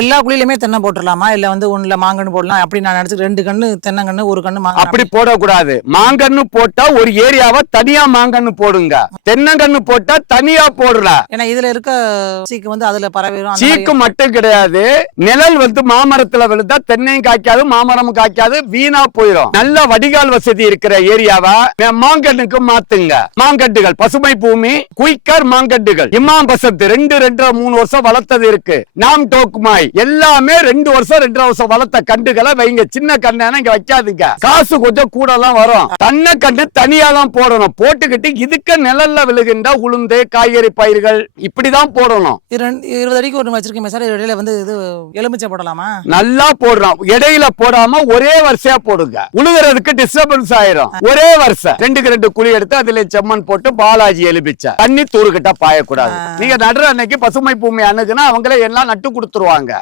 எல்லா குழியிலுமே தென்னை போட்டுடலாமா இல்ல வந்து ஒண்ணுல மாங்கன்னு போடலாம். அப்படி நான் நினைச்சு ரெண்டு கண்ணு தென்னங்கண்ணு ஒரு கண்ணு மாங்கன்னு அப்படி போடக்கூடாது. மாங்கன்னு போட்டா ஒரு ஏரியாவை தனியா மாங்கன்னு போடுங்க. தென்னங்கன்னு போட்டா தனியா போடுற. ஏன்னா இதுல இருக்க சீக்கு வந்து அதுல பரவிடும் சீக்கு மட்டும் கிடையாது. நிழல் வந்து மாமரத்துல விழுந்தா தென்னையும் காய்க்காது மாமரமும் காய்க்காது வீணா போயிடும் நல்ல வடிகால் வசதி இருக்கிற ஏரியாவா மாங்கன்னுக்கு மாத்துங்க. மாங்கட்டுகள் பசுமை பூமி குயிக்கர் மாங்கட்டுகள் இமாம் பசத்து ரெண்டு ரெண்டரை மூணு வருஷம் வளர்த்தது இருக்கு. நாம் டோக்குமாய். எல்லாமே ரெண்டு வருஷம் ரெண்டரை வருஷம் வளர்த்த கண்டுகளை வைங்க. சின்ன கண்ணா இங்க வைக்காதுங்க. காசு கொஞ்சம் கூட எல்லாம் வரும். தன்னை கண்டு தனியா தான் போடணும். போட்டுக்கிட்டு இதுக்கு நிழல்ல விழுகின்ற உளுந்து காய்கறி பயிர்கள் இப்படிதான் போடணும். ரெண்டு- இருபது அடிக்கு ஒரு வச்சிருக்கேன் சார். இடையில வந்து இது எலுமிச்சை போடலாமா? நல்லா போடுறோம். இடையில போடாம ஒரே வரிசையா போடுங்க. உழுகுறதுக்கு டிஸ்டர்பன்ஸ் ஆயிரும். ஒரே வருஷம் ரெண்டுக்கு ரெண்டு குழி எடுத்து அதுல செம்மண் போட்டு பாலாஜி எலுமிச்ச. தண்ணி தூருக்கிட்ட பாயக்கூடாது. நீங்க நடுற அன்னைக்கு பசுமை பூமி அணுகுனா அவங்களே எல்லாம் நட்டு கொடுத்துருவாங்க.